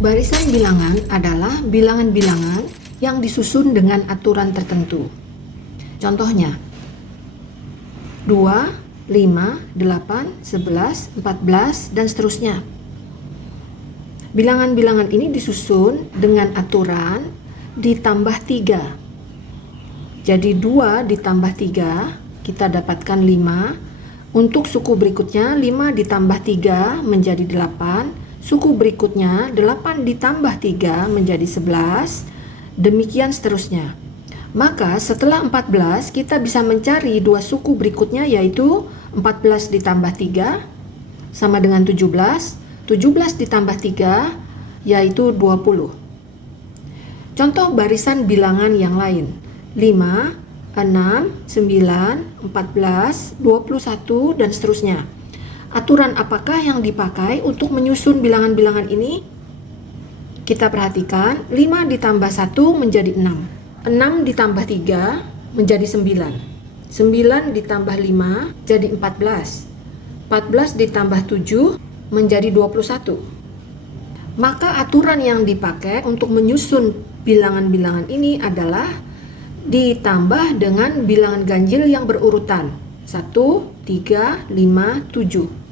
Barisan bilangan adalah bilangan-bilangan yang disusun dengan aturan tertentu. Contohnya, 2, 5, 8, 11, 14, dan seterusnya. Bilangan-bilangan ini disusun dengan aturan ditambah 3. Jadi 2 ditambah 3, kita dapatkan 5. Untuk suku berikutnya, 5 ditambah 3 menjadi 8. Suku berikutnya 8 ditambah 3 menjadi 11, demikian seterusnya. Maka setelah 14 kita bisa mencari dua suku berikutnya, yaitu 14 ditambah 3 sama dengan 17, 17 ditambah 3 yaitu 20. Contoh barisan bilangan yang lain: 5, 6, 9, 14, 21, dan seterusnya. Aturan apakah yang dipakai untuk menyusun bilangan-bilangan ini? Kita perhatikan, 5 ditambah 1 menjadi 6. 6 ditambah 3 menjadi 9. 9 ditambah 5 jadi 14. 14 ditambah 7 menjadi 21. Maka aturan yang dipakai untuk menyusun bilangan-bilangan ini adalah ditambah dengan bilangan ganjil yang berurutan 1, 3, 5, 7.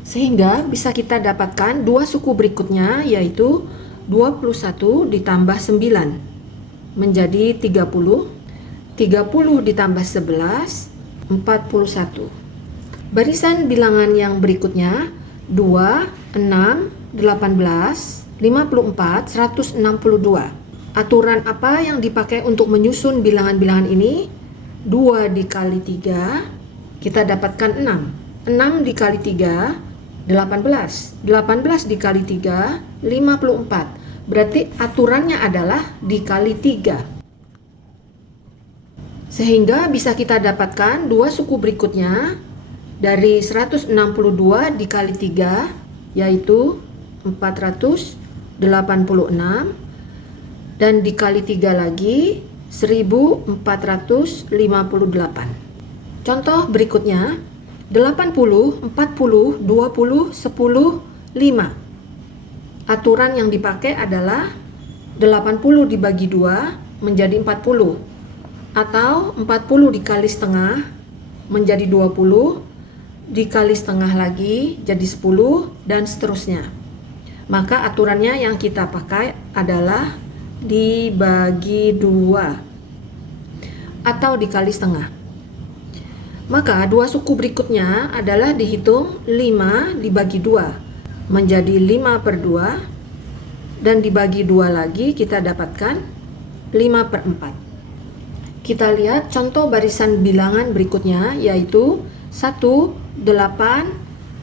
Sehingga bisa kita dapatkan dua suku berikutnya, yaitu 21 ditambah 9 menjadi 30, 30 ditambah 11, 41. Barisan bilangan yang berikutnya 2, 6, 18, 54, 162. Aturan apa yang dipakai untuk menyusun bilangan-bilangan ini? 2 dikali 3, kita dapatkan 6. 6 dikali 3, 18. 18 dikali 3, 54. Berarti aturannya adalah dikali 3. Sehingga bisa kita dapatkan dua suku berikutnya dari 162 dikali 3, yaitu 486, dan dikali 3 lagi 1458. Contoh berikutnya 80, 40, 20, 10, 5. Aturan yang dipakai adalah 80 dibagi 2 menjadi 40, atau 40 dikali setengah menjadi 20, dikali setengah lagi jadi 10, dan seterusnya. Maka aturannya yang kita pakai adalah dibagi 2 atau dikali setengah. Maka dua suku berikutnya adalah dihitung 5 dibagi 2 menjadi 5/2, dan dibagi 2 lagi kita dapatkan 5/4. Kita lihat contoh barisan bilangan berikutnya, yaitu 1, 8,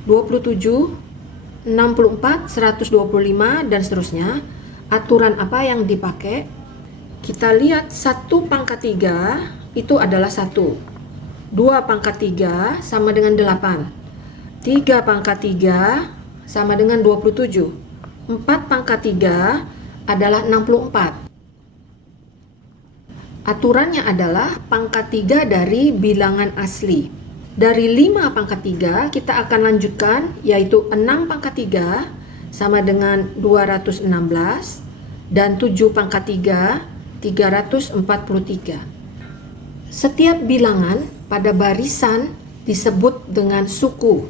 27, 64, 125, dan seterusnya. Aturan apa yang dipakai? Kita lihat 1 pangkat 3 itu adalah 1. 2 pangkat 3 sama dengan 8. 3 pangkat 3 sama dengan 27. 4 pangkat 3 adalah 64. Aturannya adalah pangkat 3 dari bilangan asli. Dari 5 pangkat 3 kita akan lanjutkan, yaitu 6 pangkat 3 sama dengan 216, dan 7 pangkat 3 343. Setiap bilangan pada barisan disebut dengan suku.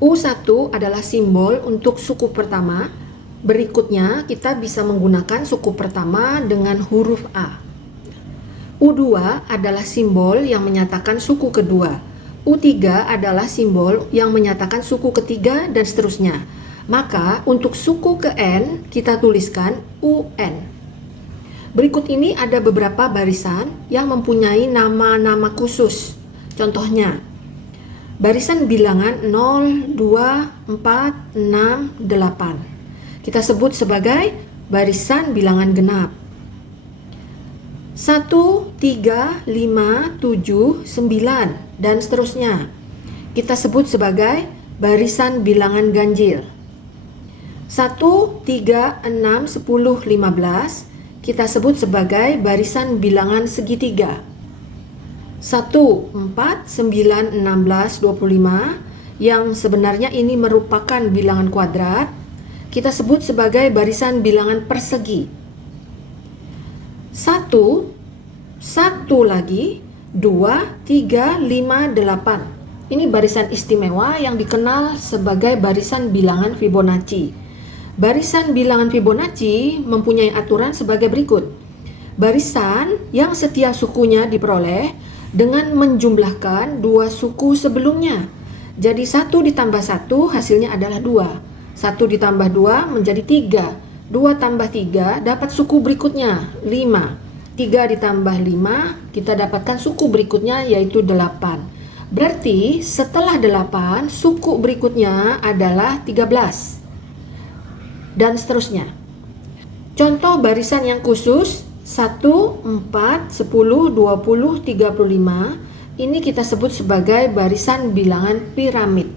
U1 adalah simbol untuk suku pertama. Berikutnya kita bisa menggunakan suku pertama dengan huruf A. U2 adalah simbol yang menyatakan suku kedua. U3 adalah simbol yang menyatakan suku ketiga, dan seterusnya. Maka untuk suku ke N kita tuliskan UN. Berikut ini ada beberapa barisan yang mempunyai nama-nama khusus. Contohnya, barisan bilangan 0, 2, 4, 6, 8. Kita sebut sebagai barisan bilangan genap. 1, 3, 5, 7, 9, dan seterusnya. Kita sebut sebagai barisan bilangan ganjil. 1, 3, 6, 10, 15 kita sebut sebagai barisan bilangan segitiga. 1, 4, 9, 16, 25 yang sebenarnya ini merupakan bilangan kuadrat, kita sebut sebagai barisan bilangan persegi. 1, 1 lagi, 2, 3, 5, 8. Ini barisan istimewa yang dikenal sebagai barisan bilangan Fibonacci. Barisan bilangan Fibonacci mempunyai aturan sebagai berikut. Barisan yang setiap sukunya diperoleh dengan menjumlahkan dua suku sebelumnya. Jadi 1 ditambah 1 hasilnya adalah 2. 1 ditambah 2 menjadi 3. 2 tambah 3 dapat suku berikutnya 5. 3 ditambah 5 kita dapatkan suku berikutnya yaitu 8. Berarti setelah 8 suku berikutnya adalah 13. Dan seterusnya. Contoh barisan yang khusus 1, 4, 10, 20, 35. Ini kita sebut sebagai barisan bilangan piramid.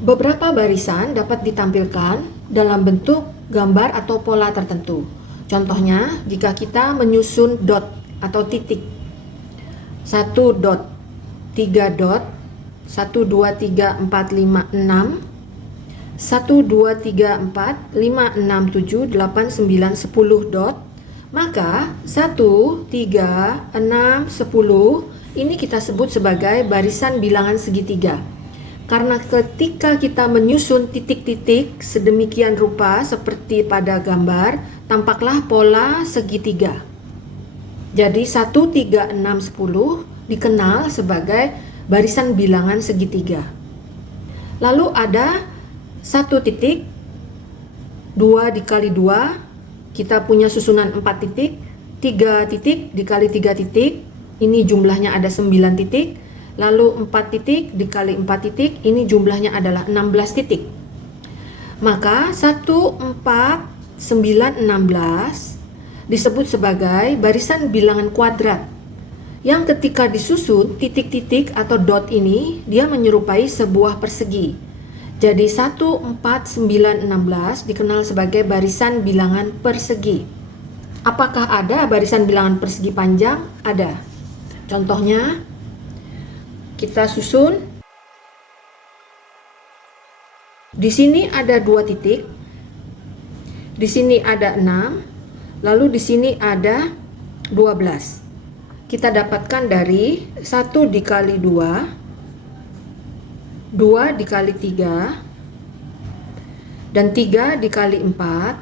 Beberapa barisan dapat ditampilkan dalam bentuk gambar atau pola tertentu. Contohnya, jika kita menyusun dot atau titik. 1 dot, 3 dot, 1, 2, 3, 4, 5, 6. 1, 2, 3, 4, 5, 6, 7, 8, 9, 10 dot. Maka 1, 3, 6, 10 ini kita sebut sebagai barisan bilangan segitiga. Karena ketika kita menyusun titik-titik sedemikian rupa seperti pada gambar, tampaklah pola segitiga. Jadi 1, 3, 6, 10 dikenal sebagai barisan bilangan segitiga. Lalu ada 1 titik, 2 dikali 2, kita punya susunan 4 titik, 3 titik dikali 3 titik, ini jumlahnya ada 9 titik, lalu 4 titik dikali 4 titik, ini jumlahnya adalah 16 titik. Maka 1, 4, 9, 16 disebut sebagai barisan bilangan kuadrat, yang ketika disusun titik-titik atau dot ini, dia menyerupai sebuah persegi. Jadi 1, 4, 9, 16 dikenal sebagai barisan bilangan persegi. Apakah ada barisan bilangan persegi panjang? Ada. Contohnya, kita susun. Di sini ada 2 titik. Di sini ada 6. Lalu di sini ada 12. Kita dapatkan dari 1 dikali 2, 2 dikali 3, dan 3 dikali 4.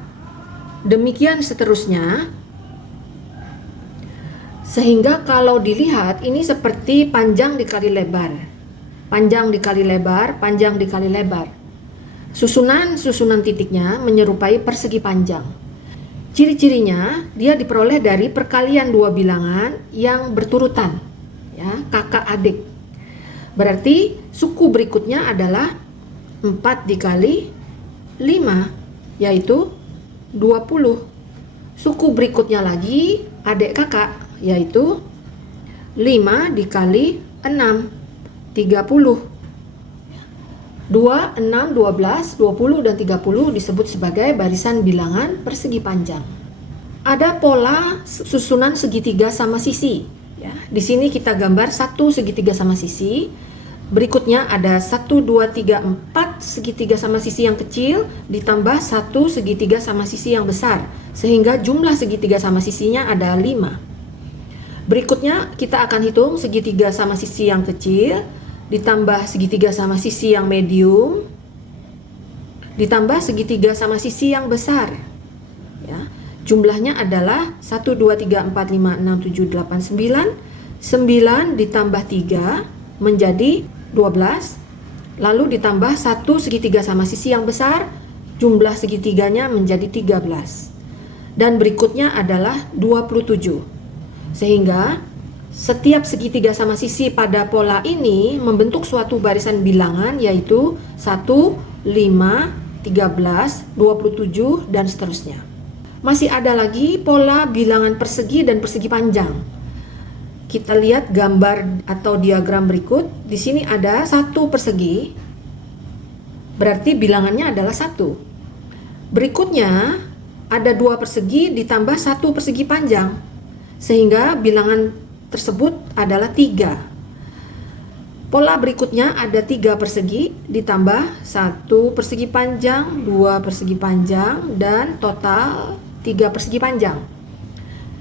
Demikian seterusnya. Sehingga kalau dilihat ini seperti panjang dikali lebar. Panjang dikali lebar, panjang dikali lebar. Susunan titiknya menyerupai persegi panjang. Ciri-cirinya dia diperoleh dari perkalian dua bilangan yang berturutan, ya, kakak adik. Berarti suku berikutnya adalah 4 dikali 5, yaitu 20. Suku berikutnya lagi adik kakak, yaitu 5 dikali 6, 30. 2, 6, 12, 20, dan 30 disebut sebagai barisan bilangan persegi panjang. Ada pola susunan segitiga sama sisi. Ya, di sini kita gambar 1 segitiga sama sisi. Berikutnya ada 1, 2, 3, 4 segitiga sama sisi yang kecil ditambah 1 segitiga sama sisi yang besar. Sehingga jumlah segitiga sama sisinya ada 5. Berikutnya kita akan hitung segitiga sama sisi yang kecil ditambah segitiga sama sisi yang medium ditambah segitiga sama sisi yang besar, ya. Jumlahnya adalah 1, 2, 3, 4, 5, 6, 7, 8, 9. 9 ditambah 3 menjadi 12. Lalu ditambah 1 segitiga sama sisi yang besar, jumlah segitiganya menjadi 13. Dan berikutnya adalah 27. Sehingga setiap segitiga sama sisi pada pola ini membentuk suatu barisan bilangan, yaitu 1, 5, 13, 27, dan seterusnya. Masih ada lagi pola bilangan persegi dan persegi panjang. Kita lihat gambar atau diagram berikut. Di sini ada 1 persegi, berarti bilangannya adalah 1. Berikutnya ada 2 persegi ditambah 1 persegi panjang, sehingga bilangan tersebut adalah 3. Pola berikutnya ada 3 persegi ditambah 1 persegi panjang, 2 persegi panjang, dan total 3 persegi panjang.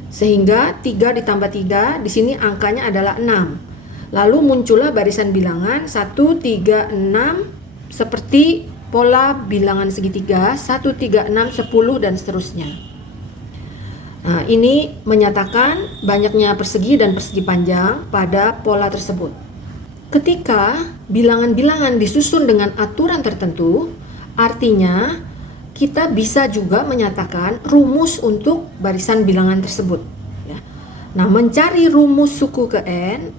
Sehingga 3 ditambah 3, di sini angkanya adalah 6. Lalu muncullah barisan bilangan 1, 3, 6 seperti pola bilangan segitiga 1, 3, 6, 10 dan seterusnya. Nah, ini menyatakan banyaknya persegi dan persegi panjang pada pola tersebut. Ketika bilangan-bilangan disusun dengan aturan tertentu, artinya kita bisa juga menyatakan rumus untuk barisan bilangan tersebut. Ya. Nah, mencari rumus suku ke N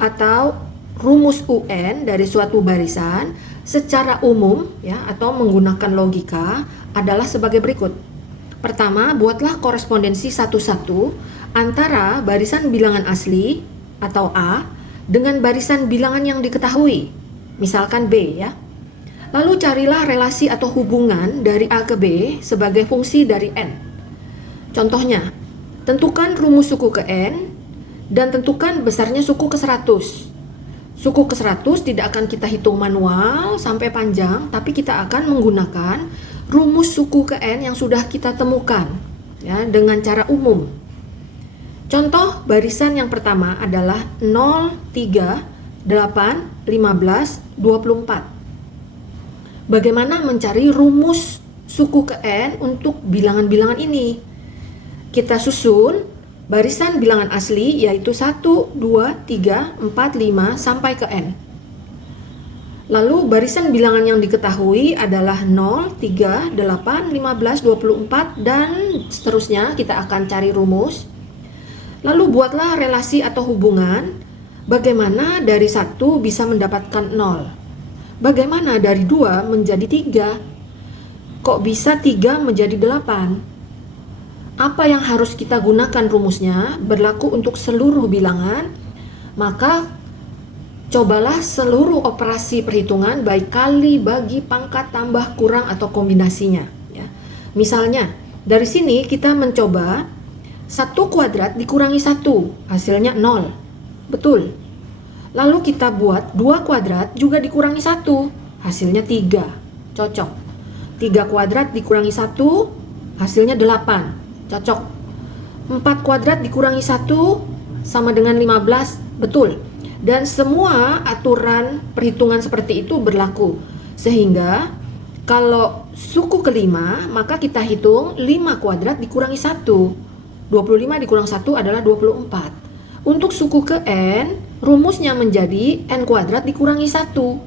atau rumus UN dari suatu barisan secara umum ya atau menggunakan logika adalah sebagai berikut. Pertama, buatlah korespondensi satu-satu antara barisan bilangan asli atau A dengan barisan bilangan yang diketahui, misalkan B ya. Lalu carilah relasi atau hubungan dari A ke B sebagai fungsi dari N. Contohnya, tentukan rumus suku ke N dan tentukan besarnya suku ke 100. Suku ke 100 tidak akan kita hitung manual sampai panjang, tapi kita akan menggunakan rumus suku ke N yang sudah kita temukan ya dengan cara umum. Contoh barisan yang pertama adalah 0, 3, 8, 15, 24. Bagaimana mencari rumus suku ke N untuk bilangan-bilangan ini? Kita susun barisan bilangan asli yaitu 1, 2, 3, 4, 5 sampai ke N. Lalu barisan bilangan yang diketahui adalah 0, 3, 8, 15, 24 dan seterusnya. Kita akan cari rumus. Lalu buatlah relasi atau hubungan bagaimana dari 1 bisa mendapatkan 0. Bagaimana dari 2 menjadi 3? Kok bisa 3 menjadi 8? Apa yang harus kita gunakan rumusnya berlaku untuk seluruh bilangan? Maka cobalah seluruh operasi perhitungan baik kali, bagi, pangkat, tambah, kurang, atau kombinasinya ya. Misalnya dari sini kita mencoba 1 kuadrat dikurangi 1, hasilnya 0. Betul. Lalu kita buat 2 kuadrat juga dikurangi 1, hasilnya 3. Cocok. 3 kuadrat dikurangi 1, hasilnya 8. Cocok. 4 kuadrat dikurangi 1 sama dengan 15. Betul. Dan semua aturan perhitungan seperti itu berlaku. Sehingga kalau suku kelima, maka kita hitung 5 kuadrat dikurangi 1. 25 dikurang 1 adalah 24. Untuk suku ke N, rumusnya menjadi N kuadrat dikurangi 1.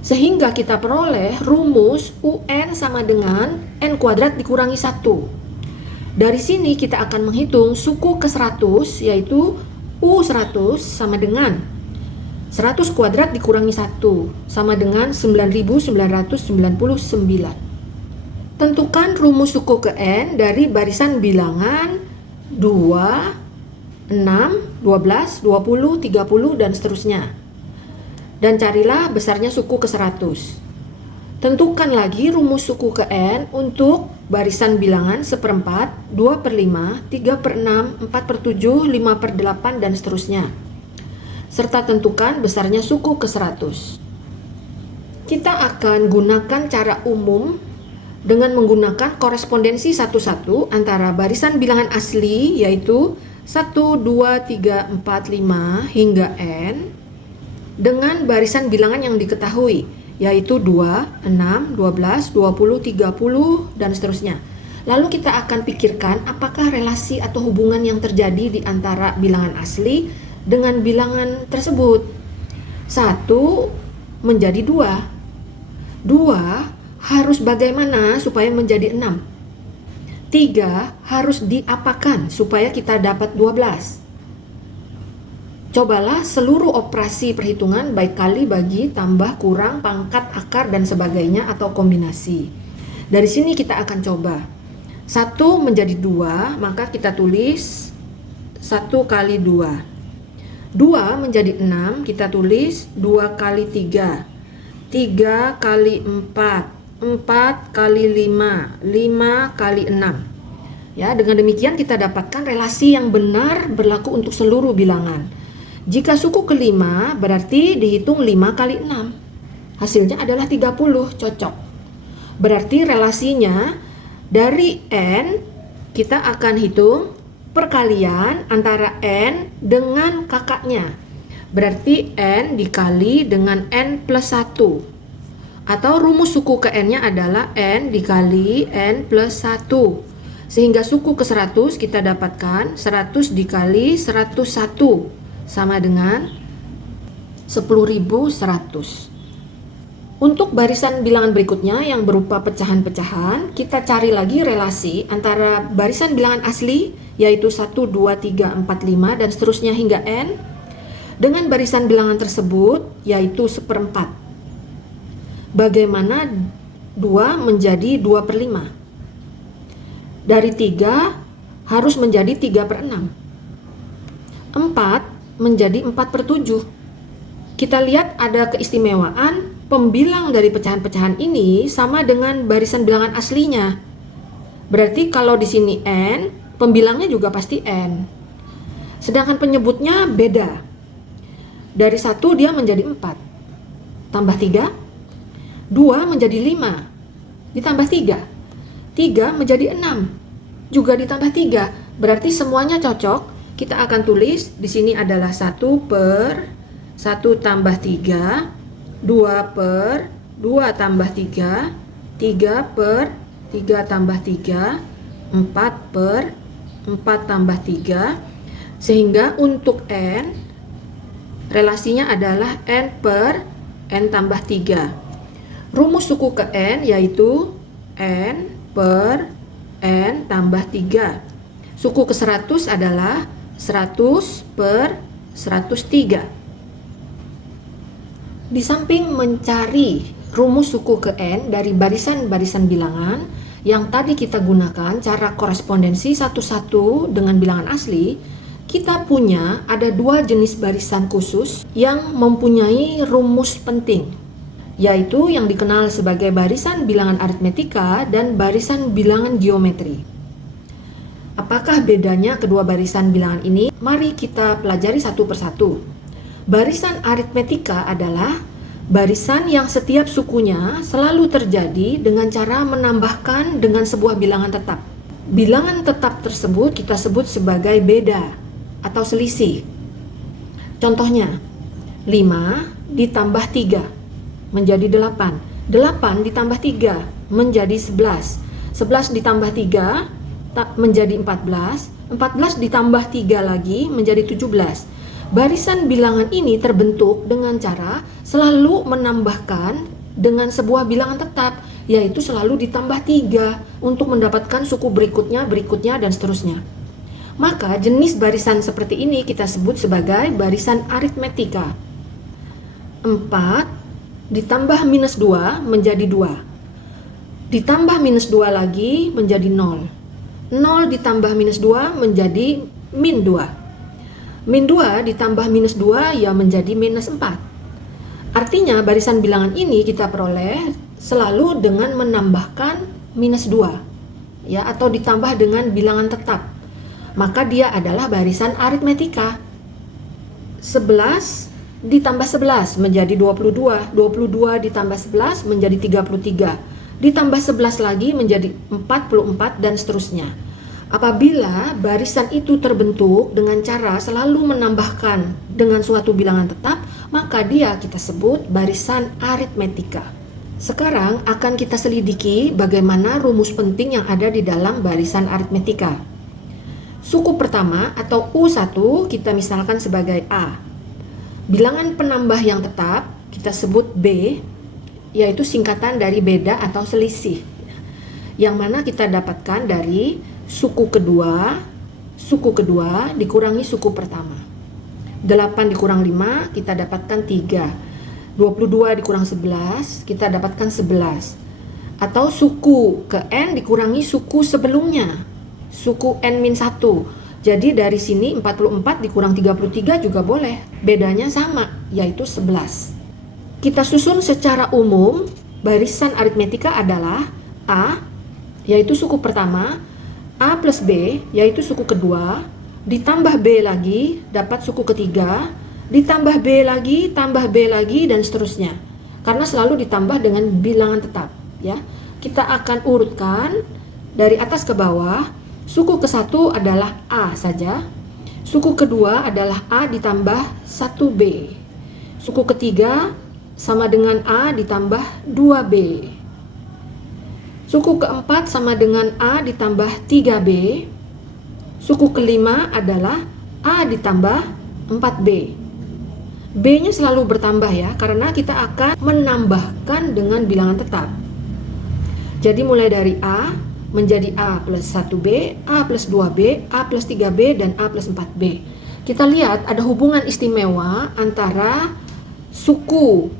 Sehingga kita peroleh rumus UN sama dengan N kuadrat dikurangi 1. Dari sini kita akan menghitung suku ke 100 yaitu U100 sama dengan 100 kuadrat dikurangi 1 sama dengan 9.999. Tentukan rumus suku ke N dari barisan bilangan 2, 6, 12, 20, 30, dan seterusnya. Dan carilah besarnya suku ke 100. Tentukan lagi rumus suku ke N untuk barisan bilangan 1/4, 2/5, 3/6, 4/7, 5/8, dan seterusnya. Serta tentukan besarnya suku ke 100. Kita akan gunakan cara umum dengan menggunakan korespondensi satu-satu antara barisan bilangan asli yaitu 1, 2, 3, 4, 5 hingga N dengan barisan bilangan yang diketahui yaitu 2, 6, 12, 20, 30, dan seterusnya. Lalu kita akan pikirkan apakah relasi atau hubungan yang terjadi di antara bilangan asli dengan bilangan tersebut. 1 menjadi 2. 2 harus bagaimana supaya menjadi 6? 3 harus diapakan supaya kita dapat 12? Cobalah seluruh operasi perhitungan baik kali, bagi, tambah, kurang, pangkat, akar, dan sebagainya atau kombinasi. Dari sini kita akan coba 1 menjadi 2, maka kita tulis 1 kali 2. 2 menjadi 6, kita tulis 2 kali 3. 3 kali 4, 4 kali 5, 5 kali 6. Ya, dengan demikian kita dapatkan relasi yang benar berlaku untuk seluruh bilangan. Jika suku kelima berarti dihitung 5 kali 6. Hasilnya adalah 30, cocok. Berarti relasinya dari N kita akan hitung perkalian antara N dengan kakaknya. Berarti N dikali dengan N plus 1. Atau rumus suku ke N-nya adalah N dikali N plus 1. Sehingga suku ke 100 kita dapatkan 100 dikali 101 sama dengan 10.100. Untuk barisan bilangan berikutnya yang berupa pecahan-pecahan, kita cari lagi relasi antara barisan bilangan asli yaitu 1, 2, 3, 4, 5 dan seterusnya hingga N dengan barisan bilangan tersebut yaitu 1/4. Bagaimana 2 menjadi 2/5? Dari 3 harus menjadi 3/6. 4 menjadi 4/7. Kita lihat ada keistimewaan pembilang dari pecahan-pecahan ini sama dengan barisan bilangan aslinya. Berarti kalau di sini N, pembilangnya juga pasti N. Sedangkan penyebutnya beda. Dari 1 dia menjadi 4. Tambah 3, 2 menjadi 5, ditambah 3, 3 menjadi 6, juga ditambah 3. Berarti semuanya cocok. Kita akan tulis di sini adalah 1/1 tambah 3, 2/2 tambah 3, 3/3 tambah 3, 4/4 tambah 3. Sehingga untuk N, relasinya adalah N/N tambah 3. Rumus suku ke N yaitu N/N tambah 3. Suku ke 100 adalah 100/103. Di samping mencari rumus suku ke N dari barisan-barisan bilangan yang tadi kita gunakan cara korespondensi satu-satu dengan bilangan asli, kita punya ada 2 jenis barisan khusus yang mempunyai rumus penting, yaitu yang dikenal sebagai barisan bilangan aritmetika dan barisan bilangan geometri. Apakah bedanya kedua barisan bilangan ini? Mari kita pelajari satu persatu. Barisan aritmetika adalah barisan yang setiap sukunya selalu terjadi dengan cara menambahkan dengan sebuah bilangan tetap. Bilangan tetap tersebut kita sebut sebagai beda atau selisih. Contohnya, 5 ditambah 3 menjadi 8. 8 ditambah 3 menjadi 11. 11 ditambah 3 menjadi 14. 14 ditambah 3 lagi menjadi 17. Barisan bilangan ini terbentuk dengan cara selalu menambahkan dengan sebuah bilangan tetap, yaitu selalu ditambah 3 untuk mendapatkan suku berikutnya, dan seterusnya. Maka jenis barisan seperti ini kita sebut sebagai barisan aritmetika. 4 ditambah minus 2 menjadi 2. Ditambah minus 2 lagi menjadi 0. 0 ditambah minus 2 menjadi min 2. Min 2 ditambah minus 2 ya menjadi minus 4. Artinya barisan bilangan ini kita peroleh selalu dengan menambahkan minus 2 ya, atau ditambah dengan bilangan tetap. Maka dia adalah barisan aritmetika. 11 ditambah 11 menjadi 22. 22 ditambah 11 menjadi 33. Ditambah 11 lagi menjadi 44 dan seterusnya. Apabila barisan itu terbentuk dengan cara selalu menambahkan dengan suatu bilangan tetap, maka dia kita sebut barisan aritmetika. Sekarang akan kita selidiki bagaimana rumus penting yang ada di dalam barisan aritmetika. Suku pertama atau U1 kita misalkan sebagai A. Bilangan penambah yang tetap kita sebut B, yaitu singkatan dari beda atau selisih, yang mana kita dapatkan dari suku kedua dikurangi suku pertama. 8 dikurang 5 kita dapatkan 3. 22 dikurang 11 kita dapatkan 11. Atau suku ke N dikurangi suku sebelumnya, suku N-1. Jadi dari sini 44 dikurang 33 juga boleh, bedanya sama, yaitu 11. Kita susun secara umum, barisan aritmetika adalah A, yaitu suku pertama, A plus B, yaitu suku kedua, ditambah B lagi, dapat suku ketiga, ditambah B lagi, tambah B lagi, dan seterusnya. Karena selalu ditambah dengan bilangan tetap, ya. Kita akan urutkan dari atas ke bawah. Suku ke-1 adalah A saja. Suku kedua adalah A ditambah 1B. Suku ketiga sama dengan A ditambah 2B. Suku keempat sama dengan A ditambah 3B. Suku kelima adalah A ditambah 4B. B-nya selalu bertambah ya, karena kita akan menambahkan dengan bilangan tetap. Jadi mulai dari A menjadi A plus 1B, A plus 2B, A plus 3B, dan A plus 4B. Kita lihat ada hubungan istimewa antara suku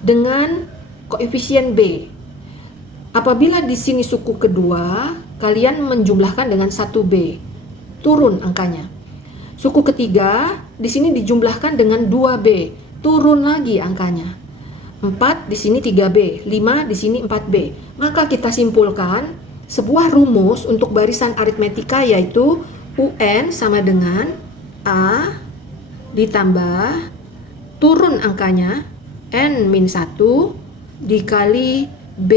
dengan koefisien B. Apabila di sini suku kedua, kalian menjumlahkan dengan 1B, turun angkanya. Suku ketiga, di sini dijumlahkan dengan 2B, turun lagi angkanya. 4 di sini 3B, 5 di sini 4B. Maka kita simpulkan sebuah rumus untuk barisan aritmetika, yaitu UN sama dengan A ditambah turun angkanya N-1 dikali B,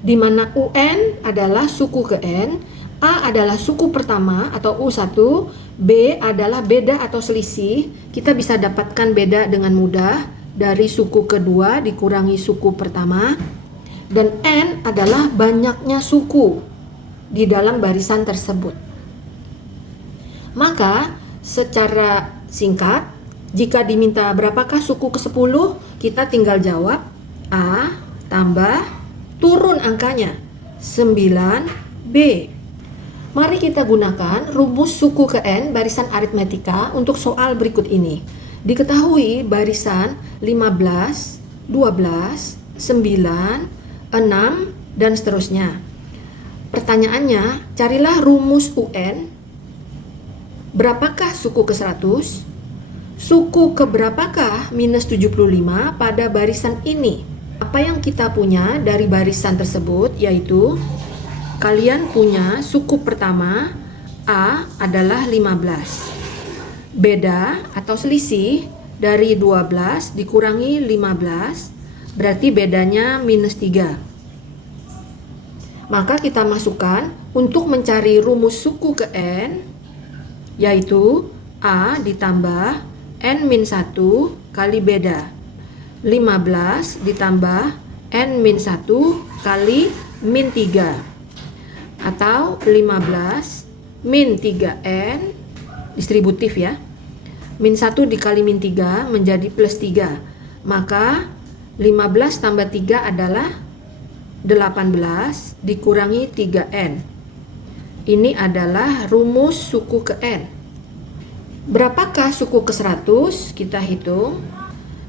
di mana UN adalah suku ke N, A adalah suku pertama atau U1, B adalah beda atau selisih. Kita bisa dapatkan beda dengan mudah dari suku kedua dikurangi suku pertama, dan N adalah banyaknya suku di dalam barisan tersebut. Maka secara singkat, jika diminta berapakah suku ke-10, kita tinggal jawab A tambah turun angkanya 9B. Mari kita gunakan rumus suku ke N barisan aritmetika untuk soal berikut ini. Diketahui barisan 15, 12, 9, 6, dan seterusnya. Pertanyaannya, carilah rumus UN. Berapakah suku ke-100? Suku keberapakah minus 75 pada barisan ini? Apa yang kita punya dari barisan tersebut, yaitu kalian punya suku pertama A adalah 15. Beda atau selisih dari 12 dikurangi 15 berarti bedanya minus 3. Maka kita masukkan untuk mencari rumus suku ke N, yaitu A ditambah N-1 kali beda. 15 ditambah N-1 kali min 3, atau 15 min 3N distributif ya. Min 1 dikali min 3 menjadi plus 3. Maka 15 tambah 3 adalah 18 dikurangi 3N. Ini adalah rumus suku ke N. Berapakah suku ke-100? Kita hitung.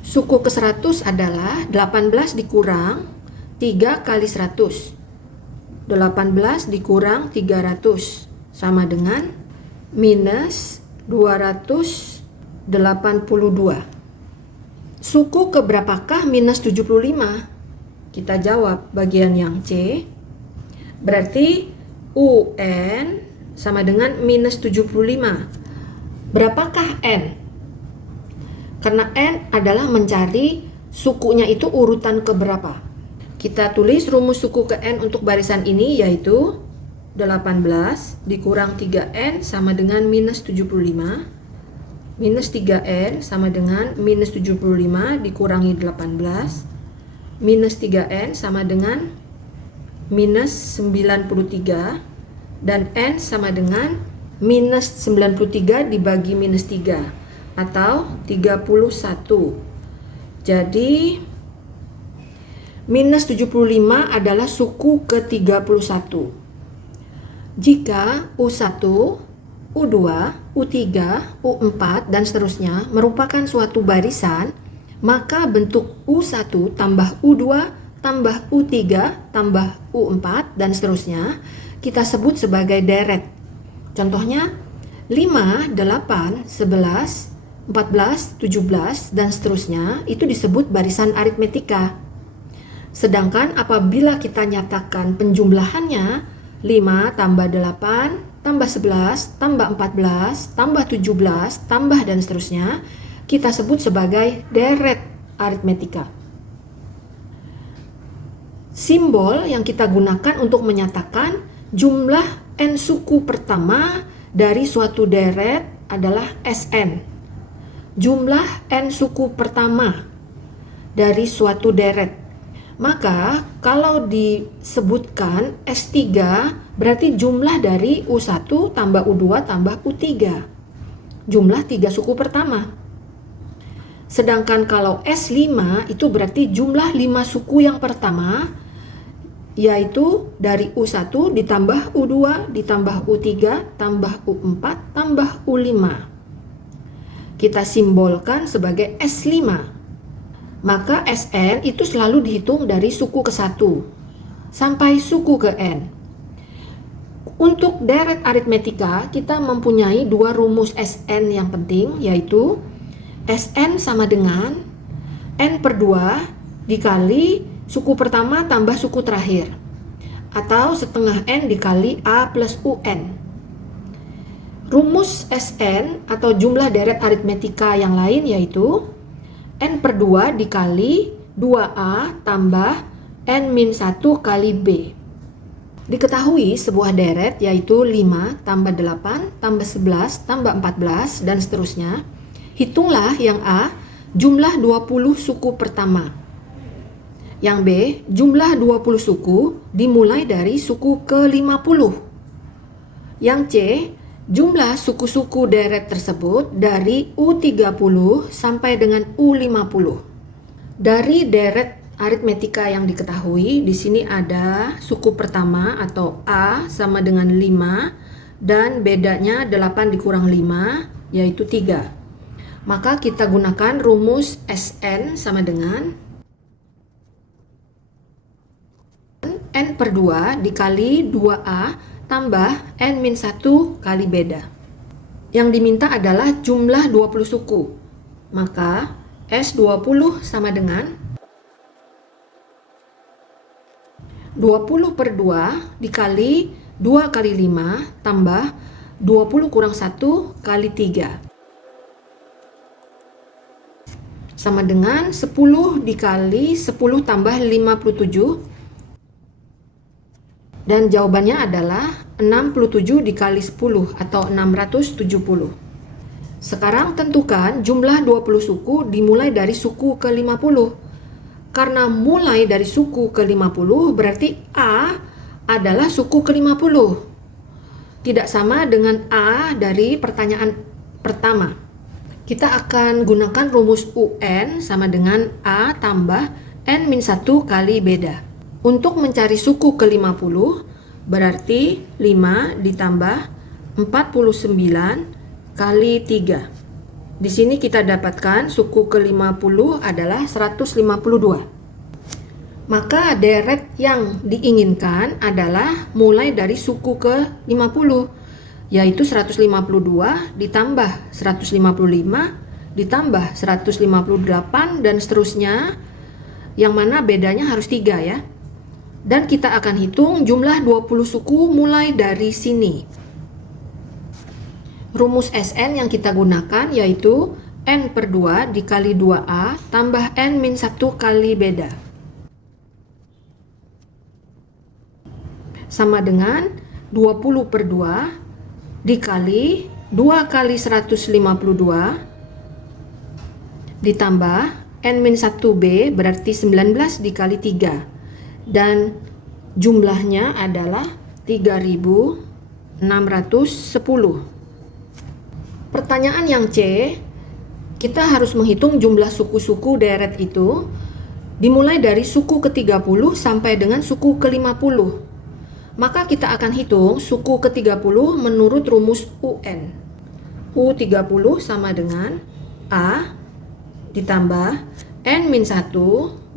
Suku ke-100 adalah 18 dikurang 3 kali 100. 18 dikurang 300 sama dengan minus 282. Suku keberapakah minus 75? Kita jawab bagian yang C. Berarti UN sama dengan minus 75. Berapakah N? Karena N adalah mencari sukunya itu urutan keberapa. Kita tulis rumus suku ke N untuk barisan ini, yaitu 18 dikurang 3N sama dengan minus 75. Minus 3N sama dengan minus 75 dikurangi 18. Minus 3N sama dengan minus 93. Dan N sama dengan minus 93 dibagi minus 3. Atau 31. Jadi minus 75 adalah suku ke-31. Jika U1, U2, U3, U4, dan seterusnya merupakan suatu barisan, maka bentuk U1 tambah U2 tambah U3 tambah U4 dan seterusnya kita sebut sebagai deret. Contohnya 5, 8, 11, 14, 17, dan seterusnya itu disebut barisan aritmetika. Sedangkan apabila kita nyatakan penjumlahannya 5 tambah 8 tambah 11, tambah 14, tambah 17, tambah dan seterusnya, kita sebut sebagai deret aritmetika. Simbol yang kita gunakan untuk menyatakan jumlah n suku pertama dari suatu deret adalah Sn. Jumlah n suku pertama dari suatu deret. Maka kalau disebutkan S3 berarti jumlah dari U1 tambah U2 tambah U3. Jumlah 3 suku pertama. Sedangkan kalau S5 itu berarti jumlah 5 suku yang pertama, yaitu dari U1 ditambah U2 ditambah U3 tambah U4 tambah U5. Kita simbolkan sebagai S5. Maka Sn itu selalu dihitung dari suku ke-1 sampai suku ke N. Untuk deret aritmetika kita mempunyai dua rumus Sn yang penting, yaitu Sn sama dengan n/2 dikali suku pertama tambah suku terakhir, atau setengah n dikali A plus UN. Rumus Sn atau jumlah deret aritmetika yang lain yaitu n/2 dikali 2A tambah n-1 kali B. Diketahui sebuah deret yaitu 5 tambah 8 tambah 11 tambah 14 dan seterusnya. Hitunglah yang A jumlah 20 suku pertama. Yang B, jumlah 20 suku dimulai dari suku ke-50. Yang C, jumlah suku-suku deret tersebut dari U30 sampai dengan U50. Dari deret aritmetika yang diketahui, di sini ada suku pertama atau A sama dengan 5 dan bedanya 8 dikurang 5 yaitu 3. Maka kita gunakan rumus Sn sama dengan n/2 dikali 2A tambah n-1 kali beda. Yang diminta adalah jumlah 20 suku. Maka S20 sama dengan 20/2 dikali 2 kali 5 tambah 20 kurang 1 kali 3. Sama dengan 10 dikali 10 tambah 57. Dan jawabannya adalah 67 dikali 10 atau 670. Sekarang tentukan jumlah 20 suku dimulai dari suku ke-50. Karena mulai dari suku ke-50 berarti A adalah suku ke-50. Tidak sama dengan A dari pertanyaan pertama. Kita akan gunakan rumus UN sama dengan A tambah N-1 kali beda. Untuk mencari suku ke-50 berarti 5 ditambah 49 kali 3. Di sini kita dapatkan suku ke-50 adalah 152. Maka deret yang diinginkan adalah mulai dari suku ke-50, yaitu 152 ditambah 155 ditambah 158 dan seterusnya, yang mana bedanya harus 3 ya. Dan kita akan hitung jumlah 20 suku mulai dari sini. Rumus Sn yang kita gunakan yaitu n/2 dikali 2A tambah n-1 kali beda. Sama dengan 20/2 dikali 2 kali 152 ditambah n-1b berarti 19 dikali 3. Dan jumlahnya adalah 3610. Pertanyaan yang C, kita harus menghitung jumlah suku-suku deret itu dimulai dari suku ke-30 sampai dengan suku ke-50. Maka kita akan hitung suku ke-30 menurut rumus UN. U30 sama dengan A ditambah N-1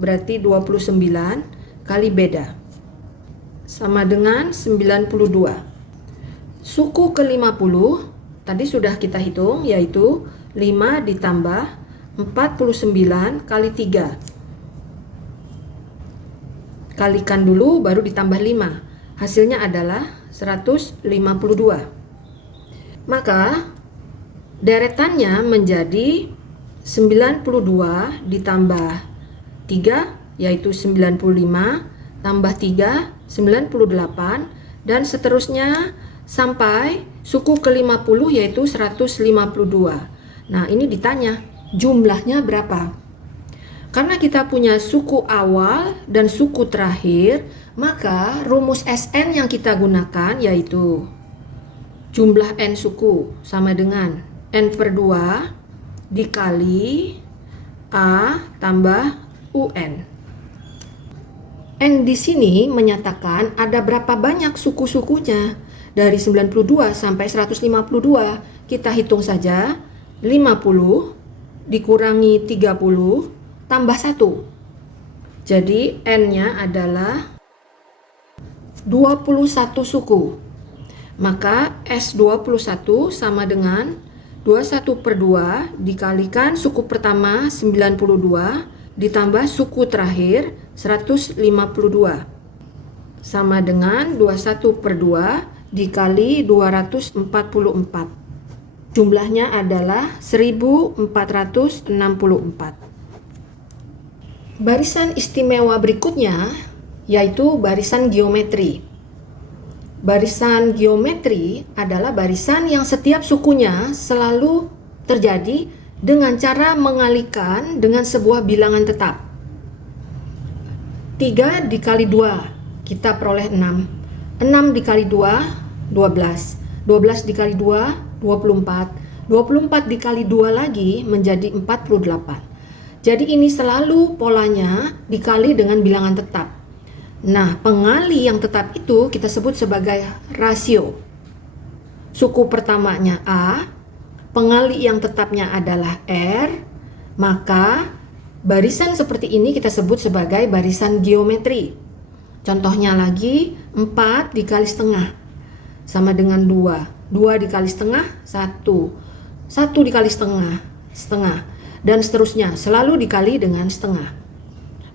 berarti 29 kali beda, sama dengan 92. Suku ke-50 tadi sudah kita hitung, yaitu 5 ditambah 49 kali 3. Kalikan dulu baru ditambah 5. Hasilnya adalah 152. Maka deretannya menjadi 92 ditambah 3 yaitu 95, tambah 3 98, dan seterusnya sampai suku ke-50 yaitu 152. Nah, ini ditanya jumlahnya berapa. Karena kita punya suku awal dan suku terakhir, maka rumus SN yang kita gunakan yaitu jumlah N suku sama dengan N per 2 dikali A tambah UN. N di sini menyatakan ada berapa banyak suku-sukunya. Dari 92 sampai 152, kita hitung saja 50 dikurangi 30 tambah 1. Jadi N-nya adalah 21 suku. Maka S21 sama dengan 21 per 2 dikalikan suku pertama 92 ditambah suku terakhir 152 sama dengan 21 per 2 dikali 244. Jumlahnya adalah 1464. Barisan istimewa berikutnya yaitu barisan geometri. Barisan geometri adalah barisan yang setiap sukunya selalu terjadi dengan cara mengalikan dengan sebuah bilangan tetap. 3 dikali 2 kita peroleh 6. 6 dikali 2 12. 12 dikali 2 24. 24 dikali 2 lagi menjadi 48. Jadi ini selalu polanya dikali dengan bilangan tetap. Nah, pengali yang tetap itu kita sebut sebagai rasio. Suku pertamanya A, pengali yang tetapnya adalah R, maka barisan seperti ini kita sebut sebagai barisan geometri. Contohnya lagi, 4 dikali setengah sama dengan 2. 2 dikali setengah, 1. 1 dikali setengah, setengah. Dan seterusnya, selalu dikali dengan setengah.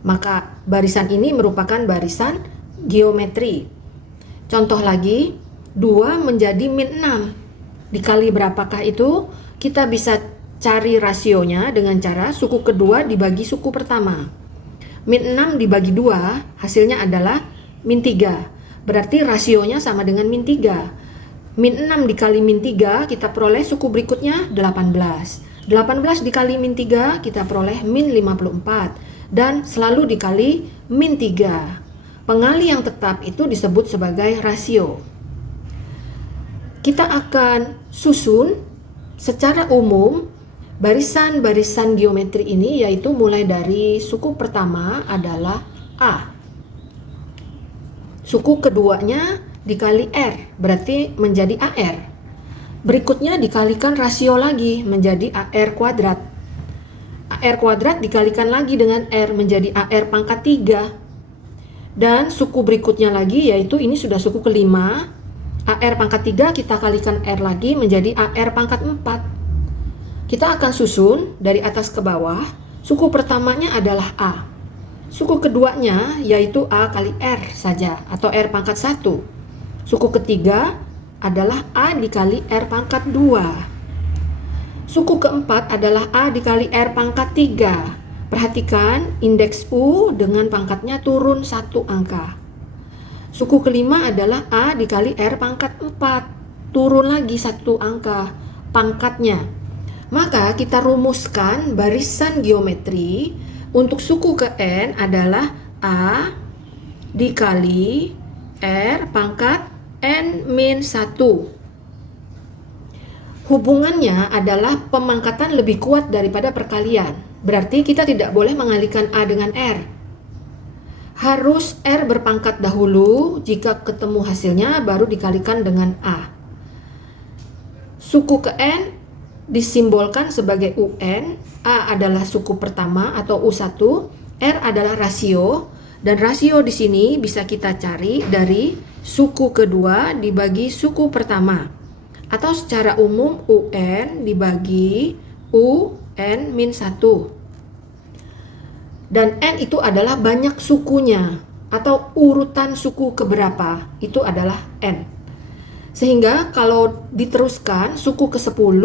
Maka barisan ini merupakan barisan geometri. Contoh lagi, 2 menjadi min 6. Dikali berapakah itu? Kita bisa cari rasionya dengan cara suku kedua dibagi suku pertama. Min 6 dibagi 2, hasilnya adalah min 3. Berarti rasionya sama dengan min 3. Min 6 dikali min 3, kita peroleh suku berikutnya 18. 18 dikali min 3, kita peroleh min 54. Dan selalu dikali min 3. Pengali yang tetap itu disebut sebagai rasio. Kita akan susun secara umum barisan-barisan geometri ini, yaitu mulai dari suku pertama adalah A. Suku keduanya dikali R, berarti menjadi AR. Berikutnya dikalikan rasio lagi menjadi AR kuadrat. AR kuadrat dikalikan lagi dengan R menjadi AR pangkat 3. Dan suku berikutnya lagi yaitu ini sudah suku kelima. AR pangkat 3 kita kalikan R lagi menjadi AR pangkat 4. Kita akan susun dari atas ke bawah. Suku pertamanya adalah A. Suku keduanya yaitu A kali R saja atau R pangkat 1. Suku ketiga adalah A dikali R pangkat 2. Suku keempat adalah A dikali R pangkat 3. Perhatikan indeks U dengan pangkatnya turun 1 angka. Suku kelima adalah A dikali R pangkat 4. Turun lagi 1 angka pangkatnya. Maka kita rumuskan barisan geometri untuk suku ke N adalah A dikali R pangkat N-1. Hubungannya adalah pemangkatan lebih kuat daripada perkalian. Berarti kita tidak boleh mengalihkan A dengan R. Harus R berpangkat dahulu, jika ketemu hasilnya baru dikalikan dengan A. Suku ke N disimbolkan sebagai UN, A adalah suku pertama atau U1, R adalah rasio, dan rasio di sini bisa kita cari dari suku kedua dibagi suku pertama. Atau secara umum UN dibagi UN-1. Dan N itu adalah banyak sukunya atau urutan suku keberapa, itu adalah N. Sehingga kalau diteruskan suku ke-10,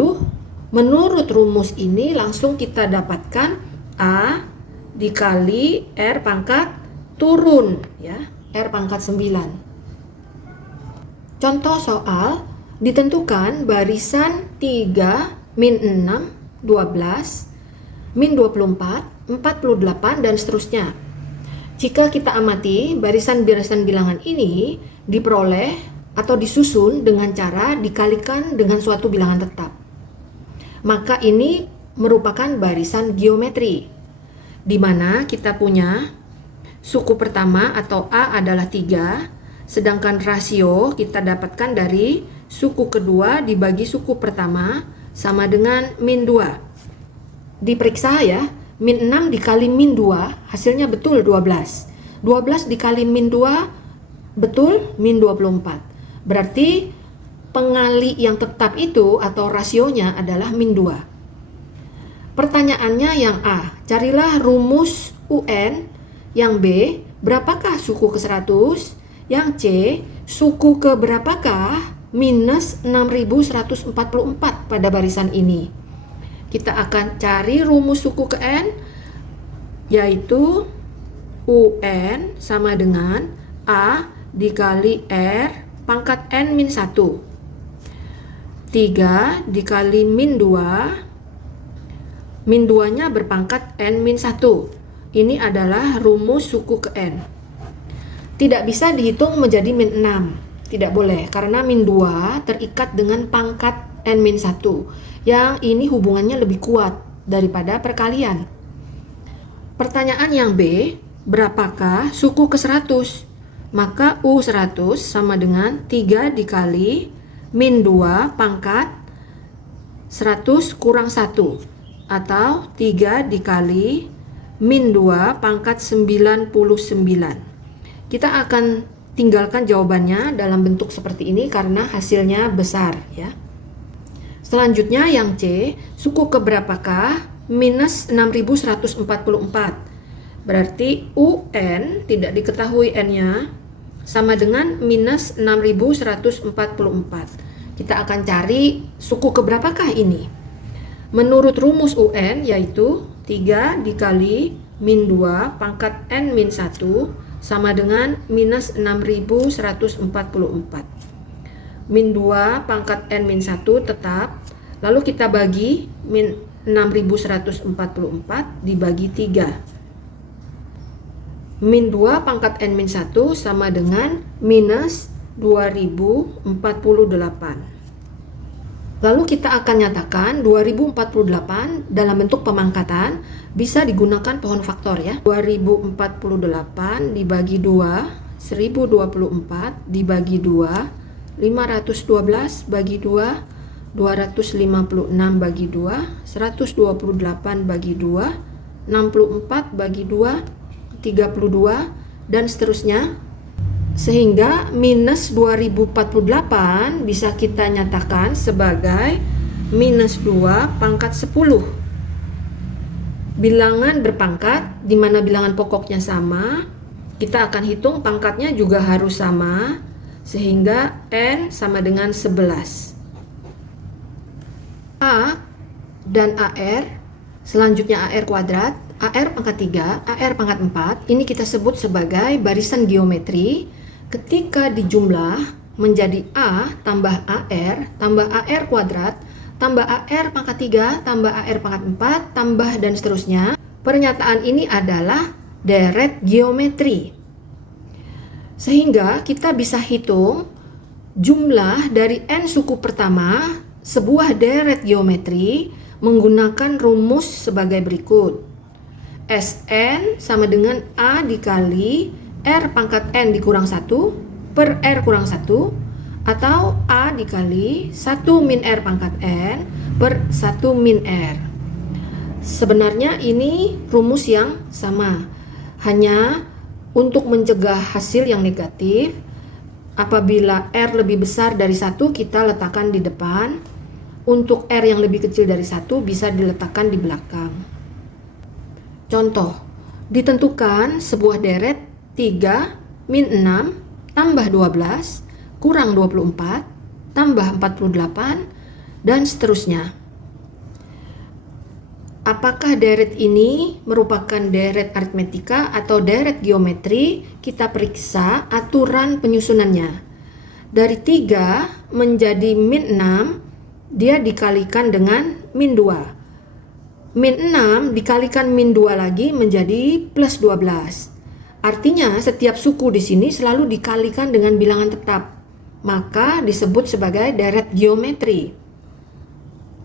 menurut rumus ini langsung kita dapatkan A dikali R pangkat turun, ya, R pangkat 9. Contoh soal, ditentukan barisan 3, min 6, 12, min 24, 48, dan seterusnya. Jika kita amati, barisan-barisan bilangan ini diperoleh atau disusun dengan cara dikalikan dengan suatu bilangan tetap. Maka ini merupakan barisan geometri, di mana kita punya suku pertama atau A adalah 3, sedangkan rasio kita dapatkan dari suku kedua dibagi suku pertama sama dengan min 2. Diperiksa ya, min 6 dikali min 2 hasilnya betul 12. 12 dikali min 2 betul min 24. Berarti pengali yang tetap itu atau rasionya adalah min 2. Pertanyaannya yang A, carilah rumus UN. Yang B, berapakah suku ke-100? Yang C, suku ke berapakah minus 6144 pada barisan ini? Kita akan cari rumus suku ke N, yaitu UN sama dengan A dikali R pangkat N min 1. 3 dikali min 2. Min 2-nya berpangkat N min 1. Ini adalah rumus suku ke N. Tidak bisa dihitung menjadi min 6. Tidak boleh, karena min 2 terikat dengan pangkat N min 1. Yang ini hubungannya lebih kuat daripada perkalian. Pertanyaan yang B, berapakah suku ke-100? Maka U100 sama dengan 3 dikali min 2 pangkat 100 kurang 1, atau 3 dikali min 2 pangkat 99. Kita akan tinggalkan jawabannya dalam bentuk seperti ini karena hasilnya besar, ya. Selanjutnya yang C, suku ke berapakah minus 6144. Berarti UN tidak diketahui N-nya sama dengan minus 6144. Kita akan cari suku ke berapakah ini. Menurut rumus UN yaitu 3 dikali min 2 pangkat N min 1 sama dengan minus 6144. Min 2 pangkat N min 1 tetap. Lalu kita bagi min 6144 dibagi 3. Min 2 pangkat N min 1 sama dengan minus 2048. Lalu kita akan nyatakan 2048 dalam bentuk pemangkatan bisa digunakan pohon faktor, ya. 2048 dibagi 2, 1024 dibagi 2, 512 bagi 2, 256 bagi 2, 128 bagi 2, 64 bagi 2, 32, dan seterusnya. Sehingga minus 2048 bisa kita nyatakan sebagai minus 2 pangkat 10. Bilangan berpangkat, di mana bilangan pokoknya sama, kita akan hitung pangkatnya juga harus sama, sehingga N sama dengan 11. A dan AR, selanjutnya AR kuadrat, AR pangkat 3, AR pangkat 4, ini kita sebut sebagai barisan geometri. Ketika dijumlah menjadi A tambah AR kuadrat, tambah AR pangkat 3, tambah AR pangkat 4, tambah dan seterusnya. Pernyataan ini adalah deret geometri. Sehingga kita bisa hitung jumlah dari N suku pertama sebuah deret geometri menggunakan rumus sebagai berikut. Sn sama dengan A dikali R pangkat N dikurang 1 per R kurang 1, atau A dikali 1 min R pangkat N per 1 min R. Sebenarnya ini rumus yang sama, hanya untuk mencegah hasil yang negatif. Apabila R lebih besar dari 1 kita letakkan di depan, untuk R yang lebih kecil dari 1 bisa diletakkan di belakang. Contoh, ditentukan sebuah deret 3 min 6 tambah 12 kurang 24 tambah 48, dan seterusnya. Apakah deret ini merupakan deret aritmetika atau deret geometri? Kita periksa aturan penyusunannya. Dari 3 menjadi min 6, dia dikalikan dengan min 2. Min 6 dikalikan min 2 lagi menjadi plus 12. Artinya setiap suku di sini selalu dikalikan dengan bilangan tetap. Maka disebut sebagai deret geometri.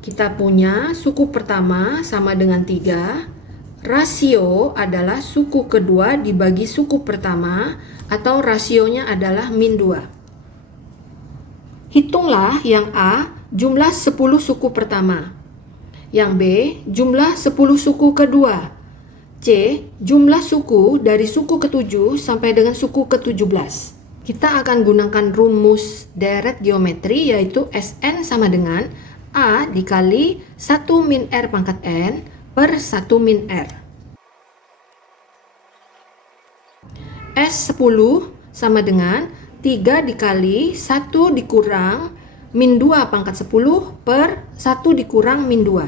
Kita punya suku pertama sama dengan 3. Rasio adalah suku kedua dibagi suku pertama, atau rasionya adalah min 2. Hitunglah yang A, jumlah 10 suku pertama. Yang B, jumlah 10 suku kedua. C, jumlah suku dari suku ke-7 sampai dengan suku ke-17. Kita akan gunakan rumus deret geometri, yaitu Sn sama dengan A dikali 1 min R pangkat N per 1 min R. S10 sama dengan 3 dikali 1 dikurang min 2 pangkat 10 per 1 dikurang min 2.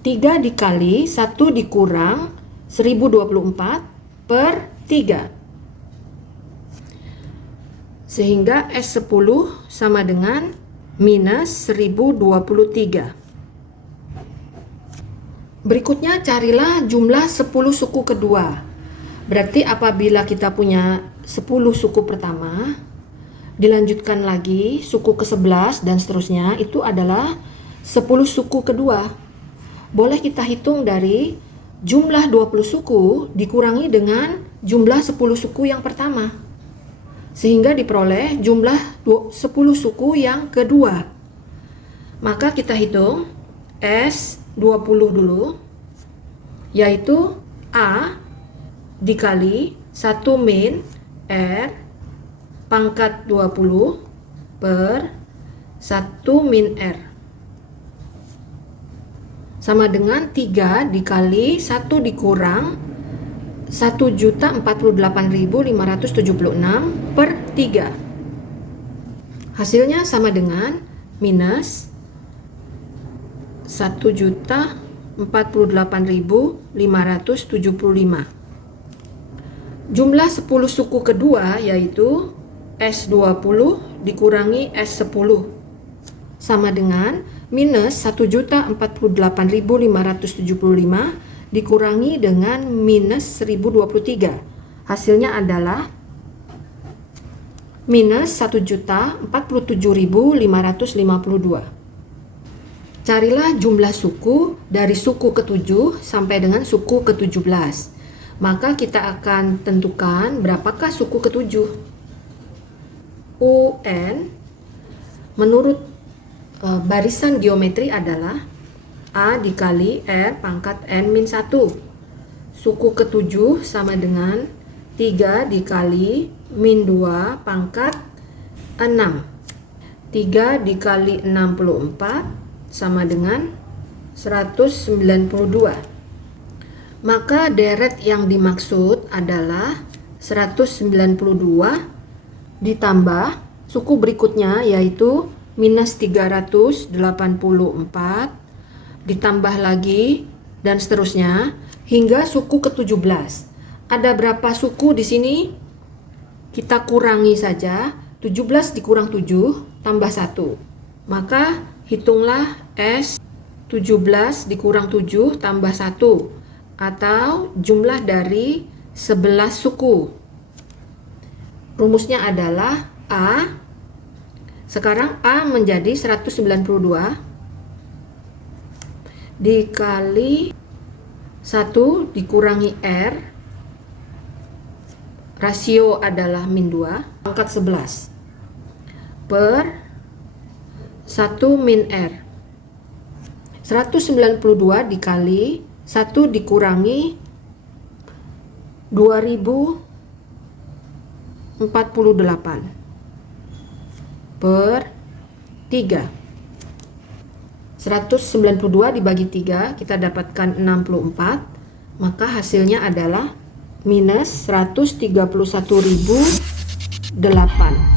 3 dikali 1 dikurang 1024 per 3. Sehingga S10 sama dengan minus 1023. Berikutnya carilah jumlah 10 suku kedua. Berarti apabila kita punya 10 suku pertama, dilanjutkan lagi suku ke-11 dan seterusnya, itu adalah 10 suku kedua. Boleh kita hitung dari jumlah 20 suku dikurangi dengan jumlah 10 suku yang pertama, sehingga diperoleh jumlah 10 suku yang kedua. Maka kita hitung S20 dulu, yaitu A dikali 1 min R pangkat 20 per 1 min R sama dengan 3 dikali 1 dikurang 1.048.576 per 3. Hasilnya sama dengan minus 1.048.575. Jumlah 10 suku kedua yaitu S20 dikurangi S10 sama dengan minus 1.048.575 dikurangi dengan minus 1023. Hasilnya adalah minus 1.047.552. Carilah jumlah suku dari suku ke-7 sampai dengan suku ke-17. Maka kita akan tentukan berapakah suku ke-7. UN menurut barisan geometri adalah A dikali R pangkat N min 1. Suku ke-7 sama dengan 3 dikali min 2 pangkat 6. 3 dikali 64 sama dengan 192. Maka deret yang dimaksud adalah 192 ditambah suku berikutnya yaitu minus 384 ditambah lagi dan seterusnya hingga suku ke-17. Ada berapa suku di sini? Kita kurangi saja. 17 dikurang 7 tambah 1. Maka hitunglah S 17 dikurang 7 tambah 1 atau jumlah dari 11 suku. Rumusnya adalah A. Sekarang A menjadi 192 dikali 1 dikurangi R, rasio adalah min 2 pangkat 11 per 1 min R. 192 dikali 1 dikurangi 2048 per 3. 192 dibagi 3 kita dapatkan 64, maka hasilnya adalah minus 131.008.